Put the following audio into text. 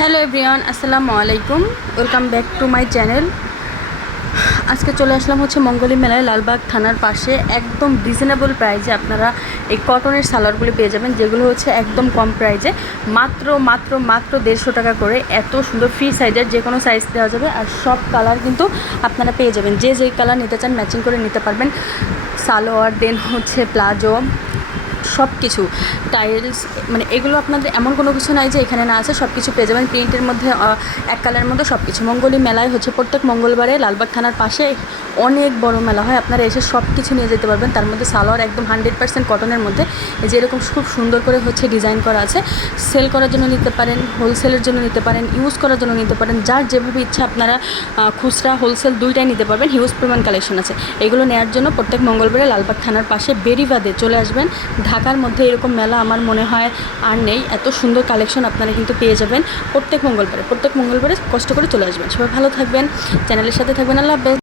Hello everyone, আসসালামু আলাইকুম। Welcome back to my channel. আজকে চলে আসলাম হচ্ছে মঙ্গলী মেলায় লালবাগ থানার পাশে। একদম রিজনেবল প্রাইজে আপনারা এই কটনের সালোয়ারগুলি পেয়ে যাবেন, যেগুলো হচ্ছে একদম কম প্রাইজে মাত্র মাত্র মাত্র দেড়শো টাকা করে এত সুন্দর ফ্রি সাইজের যে কোনো সাইজ দেওয়া যাবে আর সব কালার কিন্তু আপনারা পেয়ে যাবেন। যে যেই কালার নিতে চান ম্যাচিং করে নিতে পারবেন। সালোয়ার দেন হচ্ছে প্লাজো সব কিছু টাইলস মানে এগুলো আপনাদের এমন কোনো কিছু নাই যে এখানে না আছে সব কিছু পেয়ে যাবেন। প্রিন্টের মধ্যে এক কালারের মধ্যে সব কিছু মঙ্গলী মেলায় হচ্ছে প্রত্যেক মঙ্গলবারে লালবাগ থানার পাশে অনেক বড় মেলা হয়। আপনারা এসে সব কিছু নিয়ে যেতে পারবেন। তার মধ্যে সালোয়ার একদম হান্ড্রেড পার্সেন্ট কটনের মধ্যে। এই যে এরকম খুব সুন্দর করে হচ্ছে ডিজাইন করা আছে। সেল করার জন্য নিতে পারেন হোলসেলের জন্য নিতে পারেন ইউজ করার জন্য নিতে পারেন। যার যেভাবে ইচ্ছা আপনারা খুচরা হোলসেল দুইটাই নিতে পারবেন। হিউজ পরিমাণ কালেকশন আছে। এগুলো নেওয়ার জন্য প্রত্যেক মঙ্গলবারে লালবাগ থানার পাশে বেরিবাদে চলে আসবেন। ঢাকার মধ্যে এরকম মেলা আমার মনে হয় আর নেই। এত সুন্দর কালেকশন আপনারা কিন্তু পেয়ে যাবেন প্রত্যেক মঙ্গলবারে। প্রত্যেক মঙ্গলবারে কষ্ট করে চলে আসবেন। সবাই ভালো থাকবেন। চ্যানেলের সাথে থাকবেন। আল্লাহ হাফেজ।